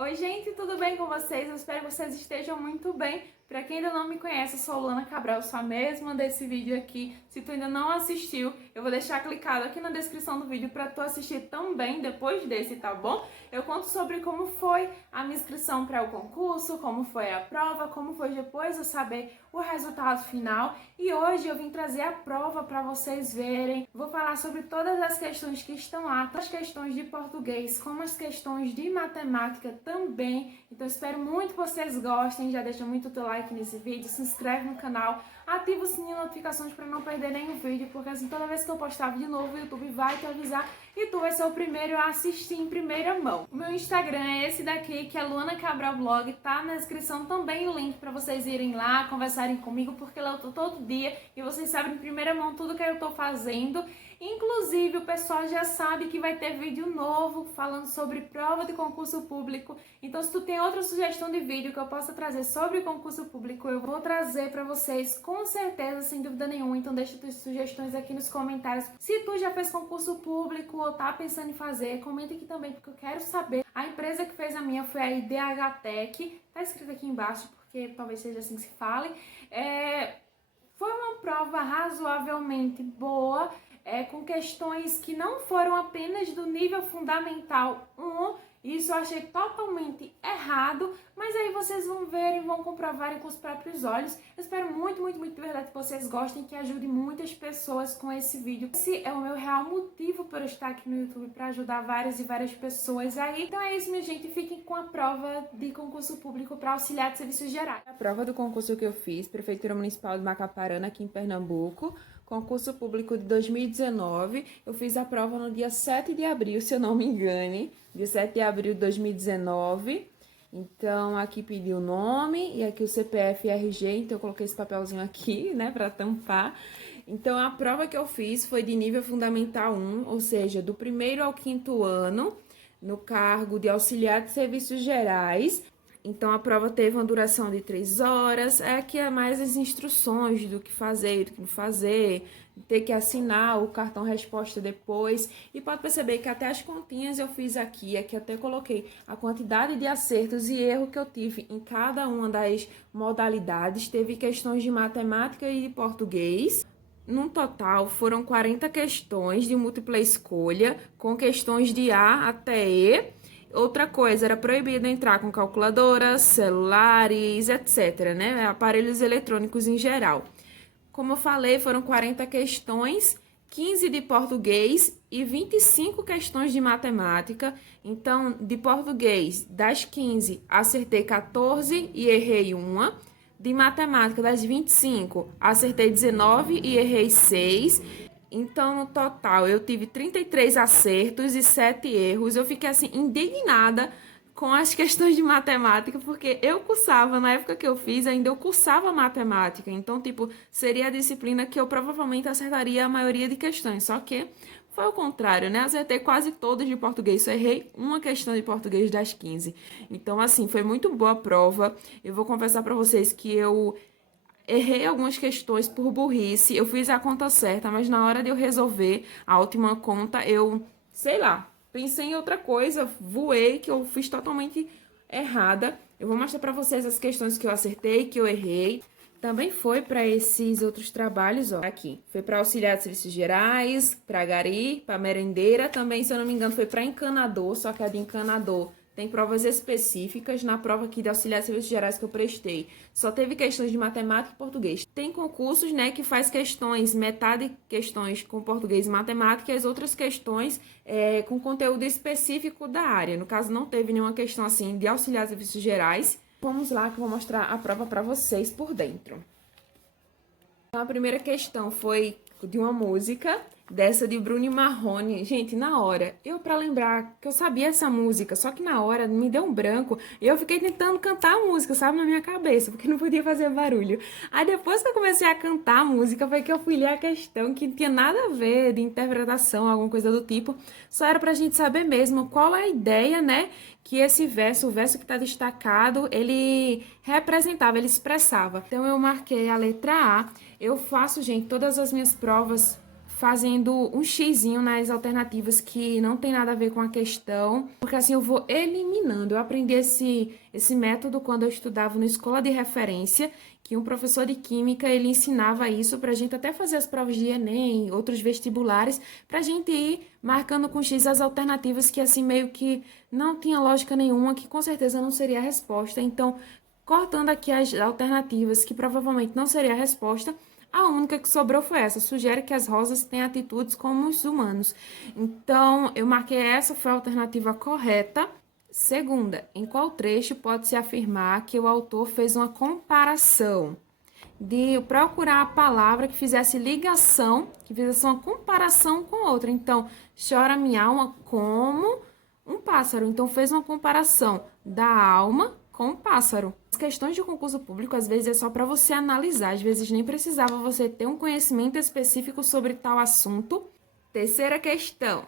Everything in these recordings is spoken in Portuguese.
Oi gente, tudo bem com vocês? Eu espero que vocês estejam muito bem. Pra quem ainda não me conhece, eu sou Luana Cabral, sou a mesma desse vídeo aqui. Se tu ainda não assistiu, eu vou deixar clicado aqui na descrição do vídeo pra tu assistir também depois desse, tá bom? Eu conto sobre como foi a minha inscrição para o concurso, como foi a prova, como foi depois eu saber o resultado final. E hoje eu vim trazer a prova para vocês verem. Vou falar sobre todas as questões que estão lá, tanto as questões de português como as questões de matemática também. Então espero muito que vocês gostem. Já deixa muito o teu like nesse vídeo, se inscreve no canal, ativa o sininho de notificações para não perder nenhum vídeo, porque assim toda vez que eu postar vídeo novo, o YouTube vai te avisar e tu vai ser o primeiro a assistir em primeira mão. O meu Instagram é esse daqui, que é Luana Cabral Blog, tá na descrição também o link para vocês irem lá, conversarem comigo, porque lá eu tô todo dia e vocês sabem em primeira mão tudo que eu tô fazendo. Inclusive, o pessoal já sabe que vai ter vídeo novo falando sobre prova de concurso público. Então, se tu tem outra sugestão de vídeo que eu possa trazer sobre concurso público, eu vou trazer pra vocês com certeza, sem dúvida nenhuma. Então, deixa tuas sugestões aqui nos comentários. Se tu já fez concurso público ou tá pensando em fazer, comenta aqui também, porque eu quero saber. A empresa que fez a minha foi a IDH Tech. Tá escrito aqui embaixo, porque talvez seja assim que se fale. Foi uma prova razoavelmente boa, com questões que não foram apenas do nível fundamental 1, isso eu achei totalmente errado, mas aí vocês vão ver e vão comprovarem com os próprios olhos. Eu espero muito, muito, muito de verdade que vocês gostem, que ajude muitas pessoas com esse vídeo. Esse é o meu real motivo por eu estar aqui no YouTube, para ajudar várias e várias pessoas aí. Então é isso, minha gente, fiquem com a prova de concurso público para auxiliar de serviços gerais. A prova do concurso que eu fiz, Prefeitura Municipal de Macaparana, aqui em Pernambuco, concurso público de 2019, eu fiz a prova no dia 7 de abril, se eu não me engane, dia 7 de abril de 2019. Então, aqui pedi o nome e aqui o CPF e RG, então eu coloquei esse papelzinho aqui, né, para tampar. Então, a prova que eu fiz foi de nível fundamental 1, ou seja, do primeiro ao quinto ano, no cargo de auxiliar de serviços gerais. Então, a prova teve uma duração de 3 horas, aqui é mais as instruções do que fazer, do que não fazer, ter que assinar o cartão resposta depois. E pode perceber que até as continhas eu fiz aqui até coloquei a quantidade de acertos e erros que eu tive em cada uma das modalidades. Teve questões de matemática e de português. No total, foram 40 questões de múltipla escolha, com questões de A até E. Outra coisa, era proibido entrar com calculadoras, celulares, etc., né? Aparelhos eletrônicos em geral. Como eu falei, foram 40 questões, 15 de português e 25 questões de matemática. Então, de português, das 15, acertei 14 e errei uma. De matemática, das 25, acertei 19 e errei 6. Então, no total, eu tive 33 acertos e 7 erros. Eu fiquei, assim, indignada com as questões de matemática, porque eu cursava, na época que eu fiz, ainda eu cursava matemática. Então, tipo, seria a disciplina que eu provavelmente acertaria a maioria de questões. Só que foi o contrário, né? Acertei quase todas de português, só errei uma questão de português das 15. Então, assim, foi muito boa a prova. Eu vou confessar para vocês que eu errei algumas questões por burrice, eu fiz a conta certa, mas na hora de eu resolver a última conta, eu, sei lá, pensei em outra coisa, voei, que eu fiz totalmente errada. Eu vou mostrar pra vocês as questões que eu acertei, que eu errei. Também foi para esses outros trabalhos, ó, aqui. Foi para auxiliar de serviços gerais, para gari, para merendeira, também, se eu não me engano, foi para encanador, só que a de encanador tem provas específicas. Na prova aqui de auxiliar de serviços gerais que eu prestei, só teve questões de matemática e português. Tem concursos, né, que faz questões, metade questões com português e matemática e as outras questões com conteúdo específico da área. No caso, não teve nenhuma questão assim de auxiliar de serviços gerais. Vamos lá que eu vou mostrar a prova para vocês por dentro. Então, a primeira questão foi de uma música, dessa de Bruno e Marrone. Gente, na hora, para lembrar que eu sabia essa música, só que na hora me deu um branco e eu fiquei tentando cantar a música, sabe, na minha cabeça, porque não podia fazer barulho. Aí depois que eu comecei a cantar a música, foi que eu fui ler a questão, que não tinha nada a ver de interpretação, alguma coisa do tipo, só era pra gente saber mesmo qual é a ideia, né, que esse verso, o verso que tá destacado, ele representava, ele expressava. Então eu marquei a letra A. Eu faço, gente, todas as minhas provas fazendo um xizinho nas alternativas que não tem nada a ver com a questão, porque assim eu vou eliminando. Eu aprendi esse método quando eu estudava na escola de referência, que um professor de química, ele ensinava isso pra gente até fazer as provas de Enem, outros vestibulares, pra gente ir marcando com X as alternativas que assim meio que não tinha lógica nenhuma, que com certeza não seria a resposta. Então, cortando aqui as alternativas que provavelmente não seria a resposta, a única que sobrou foi essa. Sugere que as rosas têm atitudes como os humanos. Então, eu marquei essa, foi a alternativa correta. Segunda, em qual trecho pode-se afirmar que o autor fez uma comparação? De procurar a palavra que fizesse ligação, que fizesse uma comparação com outra. Então, chora minha alma como um pássaro. Então, fez uma comparação da alma com o pássaro. As questões de concurso público, às vezes, é só para você analisar. Às vezes, nem precisava você ter um conhecimento específico sobre tal assunto. Terceira questão.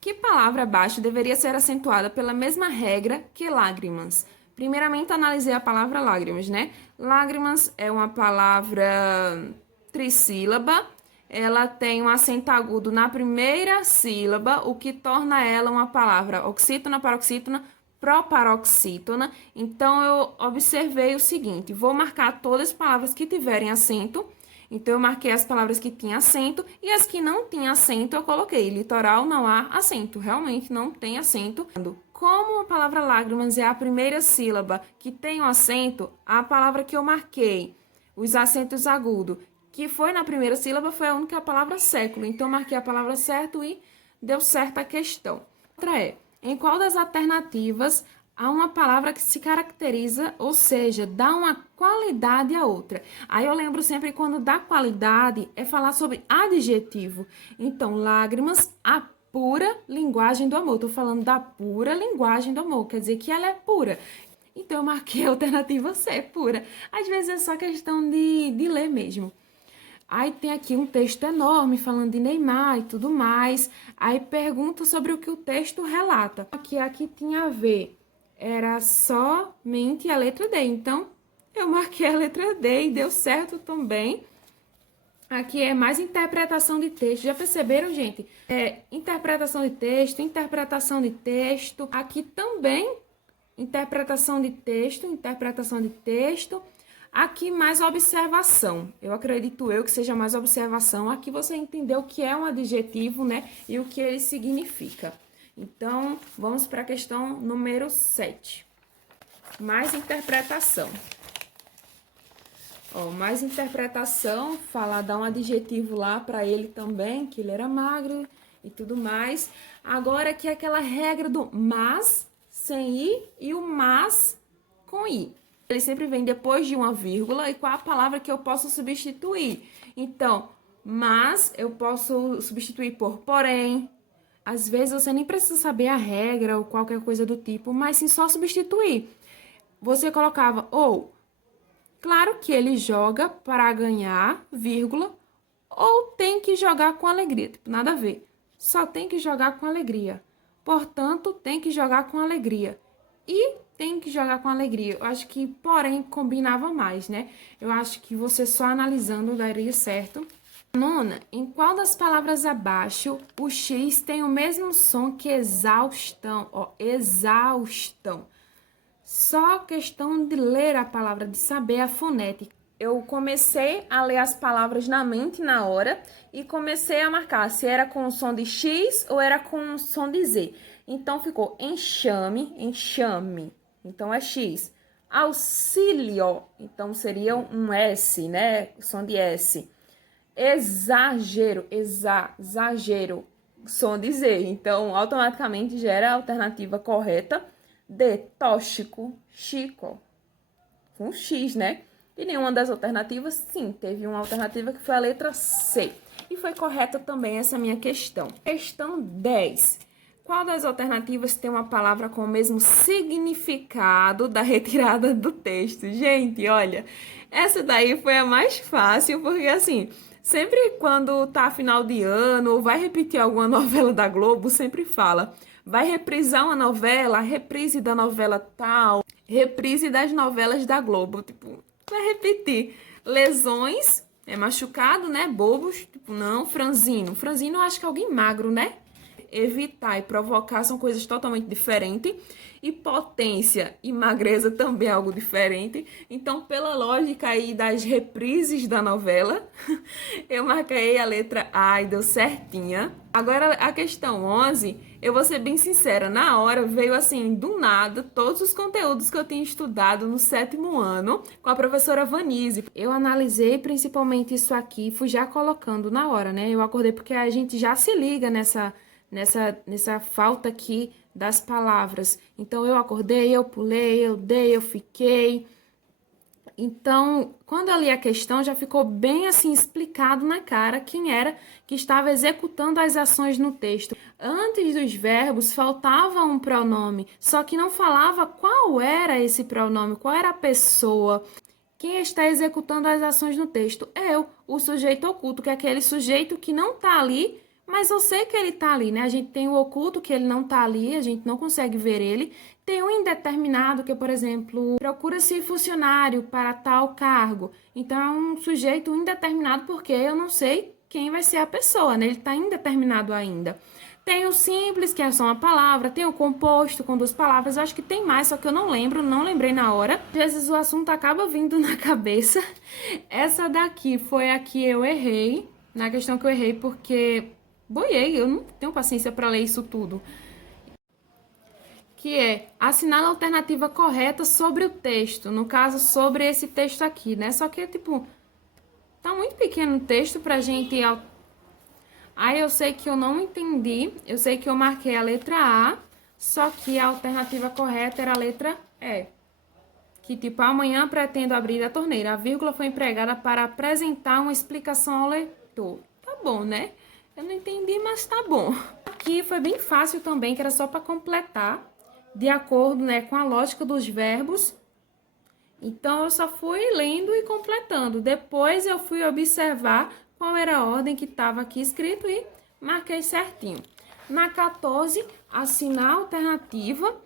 Que palavra abaixo deveria ser acentuada pela mesma regra que lágrimas? Primeiramente, analisei a palavra lágrimas, né? Lágrimas é uma palavra trissílaba. Ela tem um acento agudo na primeira sílaba, o que torna ela uma palavra oxítona, paroxítona, proparoxítona. Então, eu observei o seguinte, vou marcar todas as palavras que tiverem acento. Então, eu marquei as palavras que tinham acento e as que não tinham acento eu coloquei. Litoral não há acento, realmente não tem acento. Como a palavra lágrimas é a primeira sílaba que tem o acento, a palavra que eu marquei, os acentos agudos, que foi na primeira sílaba, foi a única palavra século. Então, eu marquei a palavra certo e deu certo a questão. Outra é, em qual das alternativas há uma palavra que se caracteriza, ou seja, dá uma qualidade à outra? Aí eu lembro sempre quando dá qualidade é falar sobre adjetivo. Então, lágrimas, a pura linguagem do amor. Estou falando da pura linguagem do amor, quer dizer que ela é pura. Então, eu marquei a alternativa C, pura. Às vezes é só questão de ler mesmo. Aí tem aqui um texto enorme falando de Neymar e tudo mais. Aí pergunta sobre o que o texto relata. Aqui tinha a ver, era somente a letra D. Então, eu marquei a letra D e deu certo também. Aqui é mais interpretação de texto. Já perceberam, gente? Interpretação de texto, interpretação de texto. Aqui também, interpretação de texto, interpretação de texto. Aqui mais observação. Eu acredito que seja mais observação. Aqui você entendeu o que é um adjetivo, né? E o que ele significa. Então, vamos para a questão número 7. Mais interpretação. Mais interpretação, dar um adjetivo lá para ele também, que ele era magro e tudo mais. Agora aqui é aquela regra do mas sem i e o mas com i. Ele sempre vem depois de uma vírgula e qual a palavra que eu posso substituir. Então, mas eu posso substituir por porém. Às vezes você nem precisa saber a regra ou qualquer coisa do tipo, mas sim só substituir. Você colocava ou, claro que ele joga para ganhar, vírgula, ou tem que jogar com alegria. Tipo, nada a ver. Só tem que jogar com alegria. Portanto, tem que jogar com alegria. E tem que jogar com alegria. Eu acho que, porém, combinava mais, né? Eu acho que você só analisando daria certo. Nona, em qual das palavras abaixo o X tem o mesmo som que exaustão? Exaustão. Só questão de ler a palavra, de saber a fonética. Eu comecei a ler as palavras na mente na hora e comecei a marcar se era com o som de X ou era com o som de Z. Então, ficou enxame, enxame. Então, é X. Auxílio. Então, seria um S, né? O som de S. Exagero, exagero. Som de Z. Então, automaticamente gera a alternativa correta. D, tóxico, chico. Com X, né? E nenhuma das alternativas, sim, teve uma alternativa que foi a letra C. E foi correta também essa minha questão. Questão 10. Qual das alternativas tem uma palavra com o mesmo significado da retirada do texto? Gente, olha, essa daí foi a mais fácil, porque assim, sempre quando tá final de ano ou vai repetir alguma novela da Globo, sempre fala, vai reprisar uma novela, reprise da novela tal, reprise das novelas da Globo, tipo, vai repetir lesões É machucado, né? Bobos, tipo, não. Franzino. Franzino eu acho que é alguém magro, né? Evitar e provocar são coisas totalmente diferentes. E potência e magreza também é algo diferente. Então, pela lógica aí das reprises da novela, eu marquei a letra A e deu certinha. Agora, a questão 11, eu vou ser bem sincera, na hora veio assim, do nada, todos os conteúdos que eu tinha estudado no 7º ano com a professora Vanise. Eu analisei principalmente isso aqui, fui já colocando na hora, né? Eu acordei porque a gente já se liga nessa falta aqui das palavras. Então, eu acordei, eu pulei, eu dei, eu fiquei. Então, quando eu li a questão, já ficou bem assim explicado na cara quem era que estava executando as ações no texto. Antes dos verbos, faltava um pronome, só que não falava qual era esse pronome, qual era a pessoa. Quem está executando as ações no texto? Eu, o sujeito oculto, que é aquele sujeito que não está ali, mas eu sei que ele está ali, né? A gente tem o oculto, que ele não está ali, a gente não consegue ver ele. Tem o indeterminado, que, por exemplo, procura-se funcionário para tal cargo. Então, é um sujeito indeterminado porque eu não sei quem vai ser a pessoa, né? Ele está indeterminado ainda. Tem o simples, que é só uma palavra. Tem o composto, com 2 palavras. Eu acho que tem mais, só que eu não lembro, não lembrei na hora. Às vezes o assunto acaba vindo na cabeça. Essa daqui foi a que eu errei, na questão que eu errei, porque boiei, eu não tenho paciência para ler isso tudo. Que é assinar a alternativa correta sobre o texto, no caso, sobre esse texto aqui, né? Só que, tipo, tá muito pequeno o texto pra gente... Aí eu sei que eu não entendi, eu sei que eu marquei a letra A, só que a alternativa correta era a letra E. Que, tipo, amanhã pretendo abrir a torneira. A vírgula foi empregada para apresentar uma explicação ao leitor. Tá bom, né? Eu não entendi, mas tá bom. Aqui foi bem fácil também, que era só para completar, de acordo, né, com a lógica dos verbos. Então, eu só fui lendo e completando. Depois, eu fui observar qual era a ordem que estava aqui escrito e marquei certinho. Na 14, assinar a alternativa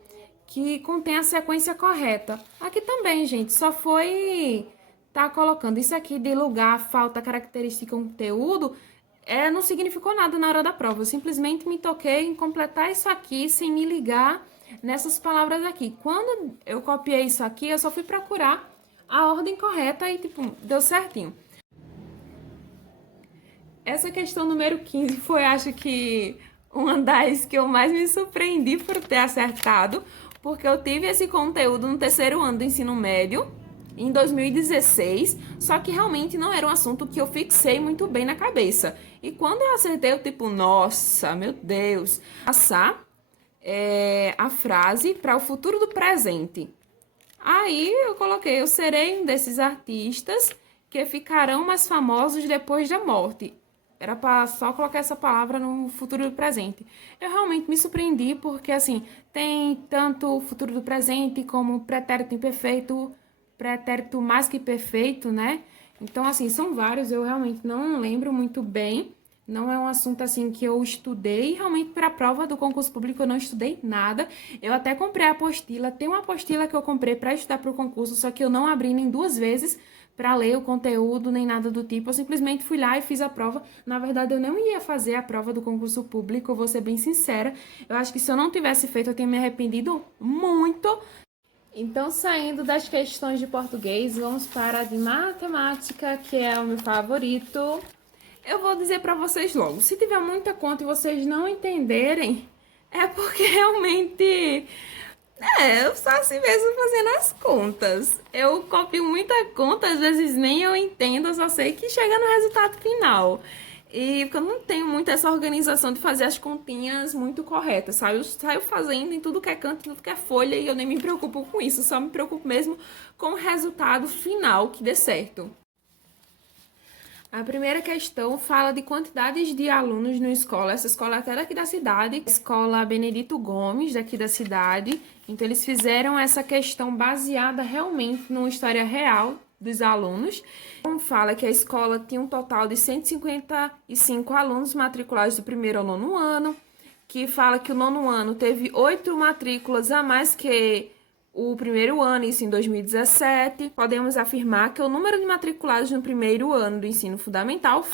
que contém a sequência correta. Aqui também, gente, só foi tá colocando isso aqui de lugar, falta, característica, conteúdo, não significou nada na hora da prova. Eu simplesmente me toquei em completar isso aqui sem me ligar nessas palavras aqui. Quando eu copiei isso aqui, eu só fui procurar a ordem correta e, tipo, deu certinho. Essa questão número 15 foi, acho que, uma das que eu mais me surpreendi por ter acertado, porque eu tive esse conteúdo no 3º ano do ensino médio, em 2016, só que realmente não era um assunto que eu fixei muito bem na cabeça. E quando eu acertei, eu tipo, nossa, meu Deus. Passar a frase para o futuro do presente. Aí eu coloquei, eu serei um desses artistas que ficarão mais famosos depois da morte. Era para só colocar essa palavra no futuro do presente. Eu realmente me surpreendi porque, assim, tem tanto o futuro do presente como pretérito imperfeito, pretérito mais que perfeito, né? Então, assim, são vários, eu realmente não lembro muito bem. Não é um assunto, assim, que eu estudei. Realmente, para a prova do concurso público, eu não estudei nada. Eu até comprei a apostila. Tem uma apostila que eu comprei para estudar para o concurso, só que eu não abri nem 2 vezes para ler o conteúdo, nem nada do tipo. Eu simplesmente fui lá e fiz a prova. Na verdade, eu não ia fazer a prova do concurso público, eu vou ser bem sincera. Eu acho que se eu não tivesse feito, eu tinha me arrependido muito. Então, saindo das questões de português, vamos para a de matemática, que é o meu favorito. Eu vou dizer para vocês logo, se tiver muita conta e vocês não entenderem, é porque realmente... eu só assim mesmo fazendo as contas. Eu copio muita conta, às vezes nem eu entendo, eu só sei que chega no resultado final. E porque eu não tenho muito essa organização de fazer as continhas muito corretas, sabe? Eu saio fazendo em tudo que é canto, em tudo que é folha e eu nem me preocupo com isso. Só me preocupo mesmo com o resultado final que dê certo. A primeira questão fala de quantidades de alunos na escola. Essa escola é até daqui da cidade, escola Benedito Gomes, daqui da cidade. Então, eles fizeram essa questão baseada realmente numa história real dos alunos. Então, fala que a escola tinha um total de 155 alunos matriculados do 1º ao 9º ano, que fala que o 9º ano teve 8 matrículas a mais que o primeiro ano, isso em 2017, podemos afirmar que o número de matriculados no primeiro ano do ensino fundamental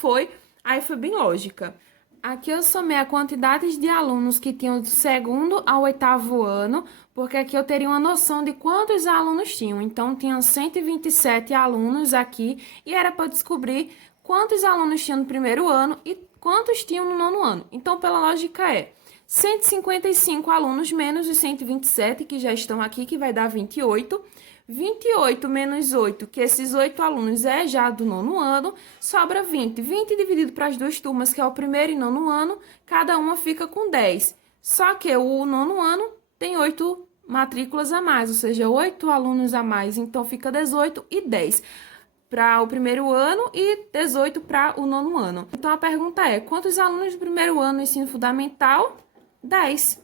aí foi bem lógica. Aqui eu somei a quantidade de alunos que tinham do segundo ao oitavo ano, porque aqui eu teria uma noção de quantos alunos tinham. Então, tinham 127 alunos aqui e era para descobrir quantos alunos tinham no primeiro ano e quantos tinham no nono ano. Então, pela lógica 155 alunos menos os 127 que já estão aqui, que vai dar 28. 28 menos 8, que esses 8 alunos é já do nono ano, sobra 20. 20 dividido para as duas turmas, que é o primeiro e nono ano, cada uma fica com 10. Só que o nono ano tem 8 matrículas a mais, ou seja, 8 alunos a mais, então fica 18 e 10 para o primeiro ano e 18 para o nono ano. Então a pergunta é, quantos alunos do primeiro ano no ensino fundamental? 10.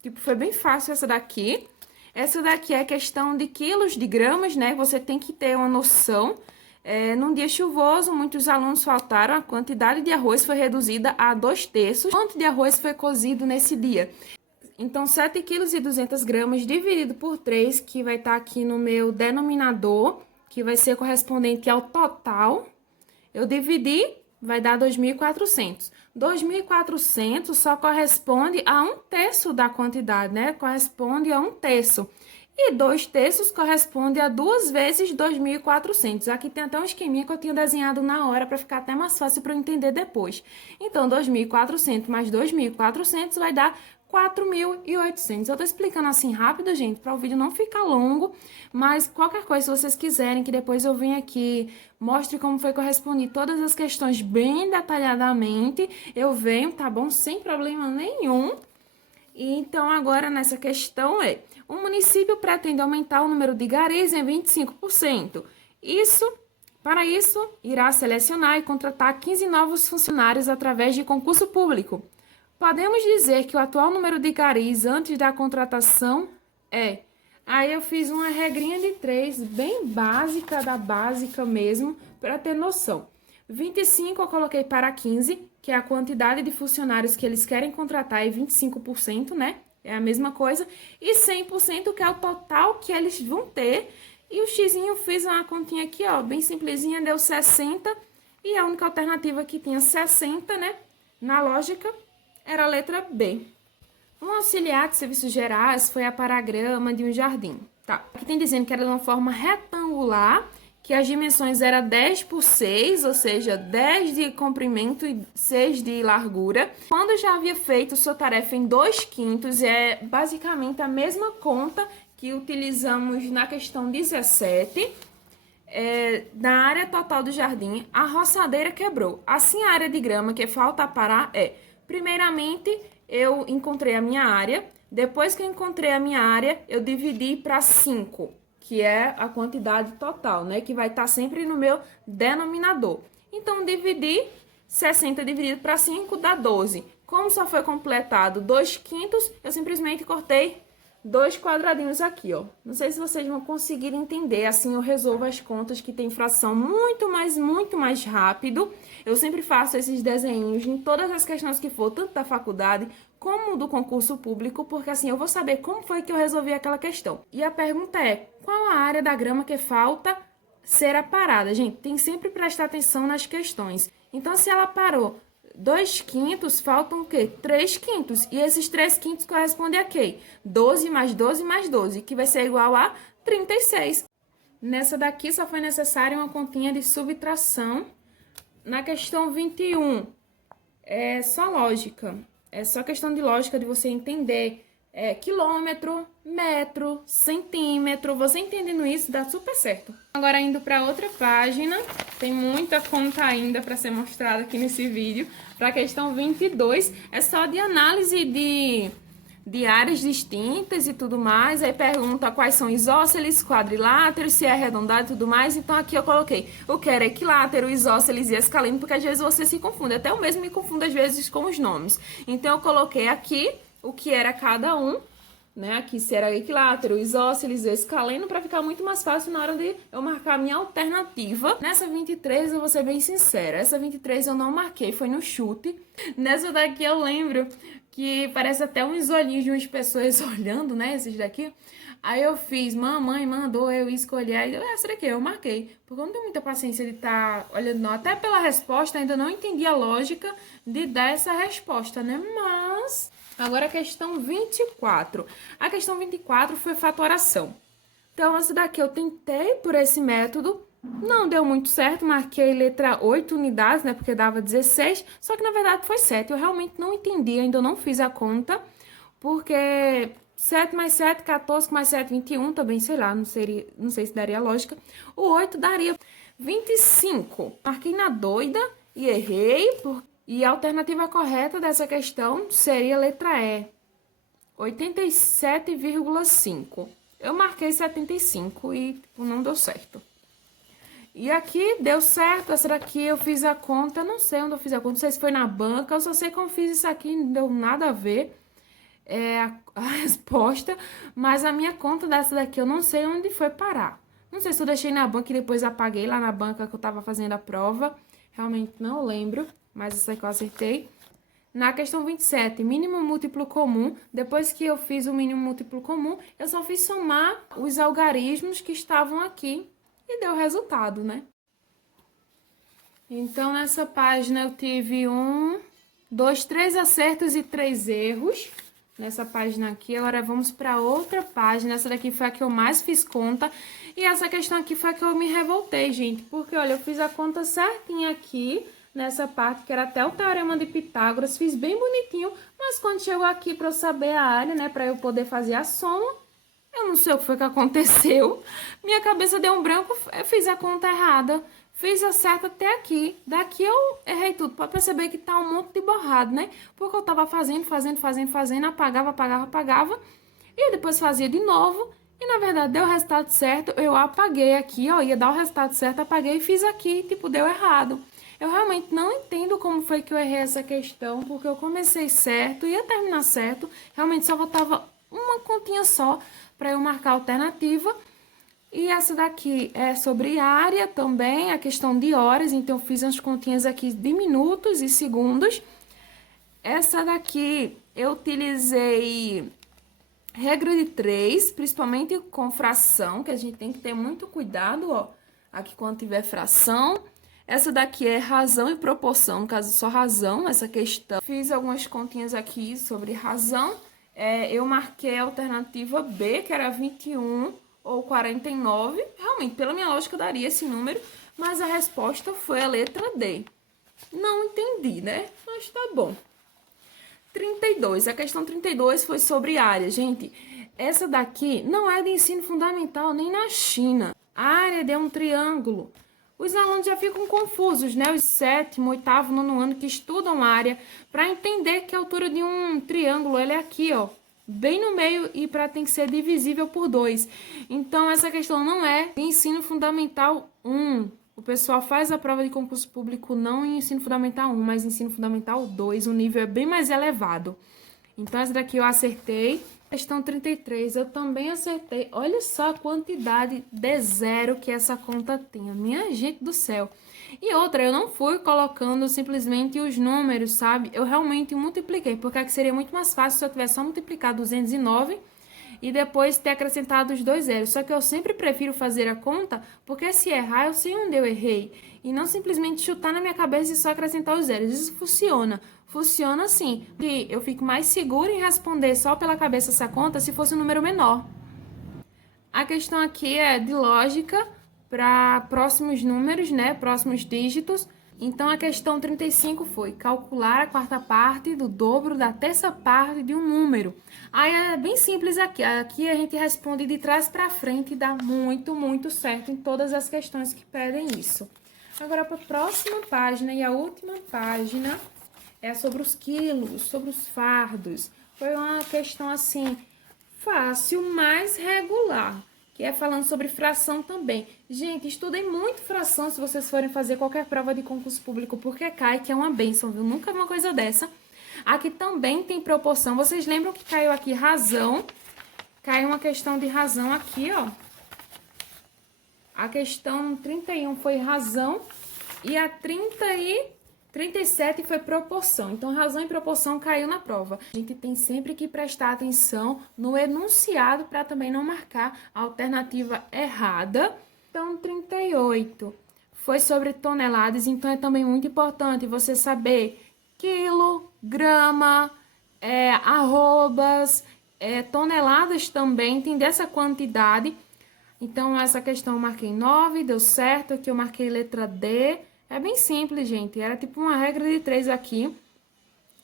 Tipo, foi bem fácil essa daqui. Essa daqui é questão de quilos, de gramas, né? Você tem que ter uma noção. Num dia chuvoso, muitos alunos faltaram. A quantidade de arroz foi reduzida a 2/3. Quanto de arroz foi cozido nesse dia? Então, 7 quilos e 200 gramas dividido por 3, que vai estar aqui no meu denominador, que vai ser correspondente ao total. Eu dividi, vai dar 2.400. 2.400 só corresponde a 1/3 da quantidade, né? Corresponde a 1/3. E 2/3 corresponde a 2 vezes 2.400. Aqui tem até um esqueminha que eu tinha desenhado na hora para ficar até mais fácil para eu entender depois. Então, 2.400 mais 2.400 vai dar 4.800. Eu tô explicando assim rápido, gente, para o vídeo não ficar longo, mas qualquer coisa, se vocês quiserem que depois eu venha aqui, mostre como foi que eu respondi todas as questões bem detalhadamente, eu venho, tá bom? Sem problema nenhum. E então, agora nessa questão o município pretende aumentar o número de garis em 25%. Para isso, irá selecionar e contratar 15 novos funcionários através de concurso público. Podemos dizer que o atual número de garis antes da contratação Aí eu fiz uma regrinha de 3, bem básica, da básica mesmo, para ter noção. 25 eu coloquei para 15, que é a quantidade de funcionários que eles querem contratar, e 25%, né? É a mesma coisa. E 100%, que é o total que eles vão ter. E o xizinho, fiz uma continha aqui, ó, bem simplesinha, deu 60. E a única alternativa que tinha 60, né? Na lógica, era a letra B. Um auxiliar de serviços gerais foi a paragrama de um jardim. Tá. Aqui tem dizendo que era de uma forma retangular, que as dimensões eram 10 por 6, ou seja, 10 de comprimento e 6 de largura. Quando já havia feito sua tarefa em 2/5, é basicamente a mesma conta que utilizamos na questão 17, na área total do jardim, a roçadeira quebrou. Assim, a área de grama que falta parar primeiramente, eu encontrei a minha área. Depois que eu encontrei a minha área, eu dividi para 5, que é a quantidade total, né? Que vai estar sempre no meu denominador. Então, dividi 60 dividido para 5 dá 12. Como só foi completado 2/5, eu simplesmente cortei 2 quadradinhos aqui, ó. Não sei se vocês vão conseguir entender, assim eu resolvo as contas que tem fração muito mais rápido. Eu sempre faço esses desenhos em todas as questões que for, tanto da faculdade como do concurso público, porque assim eu vou saber como foi que eu resolvi aquela questão. E a pergunta é, qual a área da grama que falta ser aparada? Gente, tem sempre que prestar atenção nas questões. Então, se ela parou 2/5, faltam o quê? 3/5. E esses 3/5 correspondem a quê? 12 mais 12 mais 12, que vai ser igual a 36. Nessa daqui só foi necessária uma continha de subtração. Na questão 21, é só lógica. É só questão de lógica de você entender quilômetro, metro, centímetro. Você entendendo isso, dá super certo. Agora, indo para outra página, tem muita conta ainda para ser mostrada aqui nesse vídeo. Para a questão 22, é só de análise de áreas distintas e tudo mais. Aí pergunta quais são isósceles, quadriláteros, se é arredondado e tudo mais. Então, aqui eu coloquei o que era equilátero, isósceles e escaleno, porque às vezes você se confunde. Até eu mesmo me confundo às vezes com os nomes. Então, eu coloquei aqui o que era cada um, né? Aqui se era equilátero, isósceles e escaleno, para ficar muito mais fácil na hora de eu marcar a minha alternativa. Nessa 23, eu vou ser bem sincera, essa 23 eu não marquei, foi no chute. Nessa daqui eu lembro que parece até uns olhinhos de umas pessoas olhando, né? Esses daqui. Aí eu fiz, mamãe mandou eu escolher, aí eu, essa daqui, eu marquei. Porque eu não tenho muita paciência de estar olhando, não. Até pela resposta, ainda não entendi a lógica de dar essa resposta, né? Mas, agora a questão 24. A questão 24 foi fatoração. Então, essa daqui eu tentei por esse método, não deu muito certo, marquei letra 8 unidades, né, porque dava 16, só que na verdade foi 7, eu realmente não entendi, ainda não fiz a conta, porque 7 mais 7, 14 mais 7, 21, também, sei lá, não sei se daria lógica, o 8 daria 25, marquei na doida e errei, e a alternativa correta dessa questão seria a letra E, 87,5. Eu marquei 75 e tipo, não deu certo. E aqui deu certo, essa daqui eu fiz a conta, não sei onde eu fiz a conta, não sei se foi na banca, eu só sei que eu fiz isso aqui, não deu nada a ver a resposta, mas a minha conta dessa daqui eu não sei onde foi parar. Não sei se eu deixei na banca e depois apaguei lá na banca que eu tava fazendo a prova, realmente não lembro, mas isso aqui eu acertei. Na questão 27, mínimo múltiplo comum, depois que eu fiz o mínimo múltiplo comum, eu só fiz somar os algarismos que estavam aqui e deu resultado, né? Então, nessa página eu tive 3 acertos e 3 erros. Nessa página aqui, agora vamos para outra página. Essa daqui foi a que eu mais fiz conta. E essa questão aqui foi a que eu me revoltei, gente. Porque, olha, eu fiz a conta certinha aqui, nessa parte, que era até o Teorema de Pitágoras. Fiz bem bonitinho, mas quando chegou aqui para eu saber a área, né, para eu poder fazer a soma, eu não sei o que foi que aconteceu. Minha cabeça deu um branco, eu fiz a conta errada. Fiz a certa até aqui. Daqui eu errei tudo. Pode perceber que tá um monte de borrado, né? Porque eu tava fazendo, apagava. E depois fazia de novo. E na verdade deu o resultado certo. Eu apaguei aqui, ó. Ia dar o resultado certo, apaguei e fiz aqui. Tipo, deu errado. Eu realmente não entendo como foi que eu errei essa questão. Porque eu comecei certo, ia terminar certo. Realmente só faltava uma continha só para eu marcar a alternativa. E essa daqui é sobre área também, a questão de horas, então eu fiz umas continhas aqui de minutos e segundos. Essa daqui eu utilizei regra de 3, principalmente com fração, que a gente tem que ter muito cuidado, ó, aqui quando tiver fração. Essa daqui é razão e proporção, no caso só razão, essa questão. Fiz algumas continhas aqui sobre razão. Eu marquei a alternativa B, que era 21 ou 49. Realmente, pela minha lógica, eu daria esse número, mas a resposta foi a letra D. Não entendi, né? Mas tá bom. 32. A questão 32 foi sobre área. Gente, essa daqui não é de ensino fundamental nem na China. A área é um triângulo. Os alunos já ficam confusos, né? Os 7º, 8º, 9º ano que estudam área, para entender que a altura de um triângulo ela é aqui, ó, bem no meio e tem que ser divisível por 2. Então, essa questão não é de ensino fundamental 1. O pessoal faz a prova de concurso público não em ensino fundamental 1, mas em ensino fundamental 2. O nível é bem mais elevado. Então, essa daqui eu acertei. Questão 33, eu também acertei. Olha só a quantidade de zero que essa conta tem. Minha gente do céu. E outra, eu não fui colocando simplesmente os números, sabe? Eu realmente multipliquei, porque aqui seria muito mais fácil se eu tivesse só multiplicado 209 e depois ter acrescentado os 2 zeros. Só que eu sempre prefiro fazer a conta, porque se errar, eu sei onde eu errei. E não simplesmente chutar na minha cabeça e só acrescentar os zeros. Isso funciona. Funciona assim. E eu fico mais segura em responder só pela cabeça essa conta se fosse um número menor. A questão aqui é de lógica para próximos números, né? Próximos dígitos. Então, a questão 35 foi calcular a quarta parte do dobro da terça parte de um número. Aí é bem simples aqui. Aqui a gente responde de trás para frente e dá muito, muito certo em todas as questões que pedem isso. Agora, para a próxima página e a última página é sobre os quilos, sobre os fardos. Foi uma questão assim, fácil, mas regular. Que é falando sobre fração também. Gente, estudem muito fração se vocês forem fazer qualquer prova de concurso público, porque cai, que é uma bênção, viu? Nunca vi uma coisa dessa. Aqui também tem proporção. Vocês lembram que caiu aqui razão? Caiu uma questão de razão aqui, ó. A questão 31 foi razão. E a 32 37 foi proporção, então razão e proporção caiu na prova. A gente tem sempre que prestar atenção no enunciado para também não marcar a alternativa errada. Então, 38 foi sobre toneladas, então é também muito importante você saber quilo, grama, arrobas, toneladas também, entender essa quantidade. Então, essa questão eu marquei 9, deu certo. Aqui eu marquei letra D. É bem simples, gente. Era tipo uma regra de 3 aqui.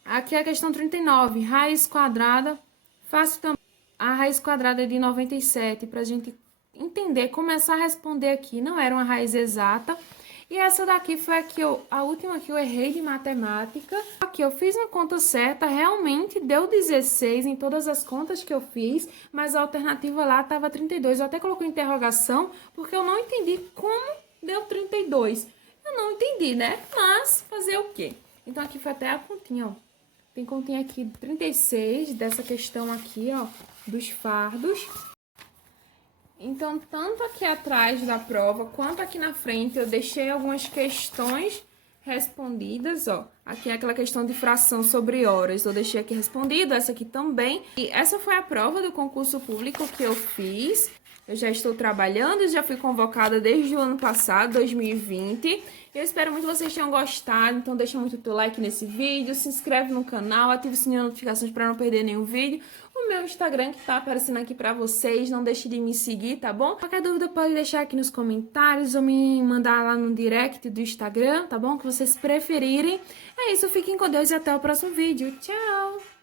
Aqui é a questão 39. Raiz quadrada. Fácil também. A raiz quadrada é de 97. Pra gente entender, começar a responder aqui. Não era uma raiz exata. E essa daqui foi a última que eu errei de matemática. Aqui eu fiz uma conta certa, realmente deu 16 em todas as contas que eu fiz, mas a alternativa lá estava 32. Eu até coloquei interrogação, porque eu não entendi como deu 32. Eu não entendi, né? Mas fazer o quê? Então aqui foi até a continha, ó. Tem continha aqui de 36 dessa questão aqui, ó, dos fardos. Então, tanto aqui atrás da prova, quanto aqui na frente, eu deixei algumas questões respondidas, ó. Aqui é aquela questão de fração sobre horas, eu deixei aqui respondido, essa aqui também. E essa foi a prova do concurso público que eu fiz. Eu já estou trabalhando, já fui convocada desde o ano passado, 2020. Eu espero muito que vocês tenham gostado, então deixa muito o teu like nesse vídeo, se inscreve no canal, ativa o sininho de notificações para não perder nenhum vídeo. O meu Instagram que tá aparecendo aqui pra vocês, não deixe de me seguir, tá bom? Qualquer dúvida pode deixar aqui nos comentários ou me mandar lá no direct do Instagram, tá bom? Que vocês preferirem. É isso, fiquem com Deus e até o próximo vídeo. Tchau!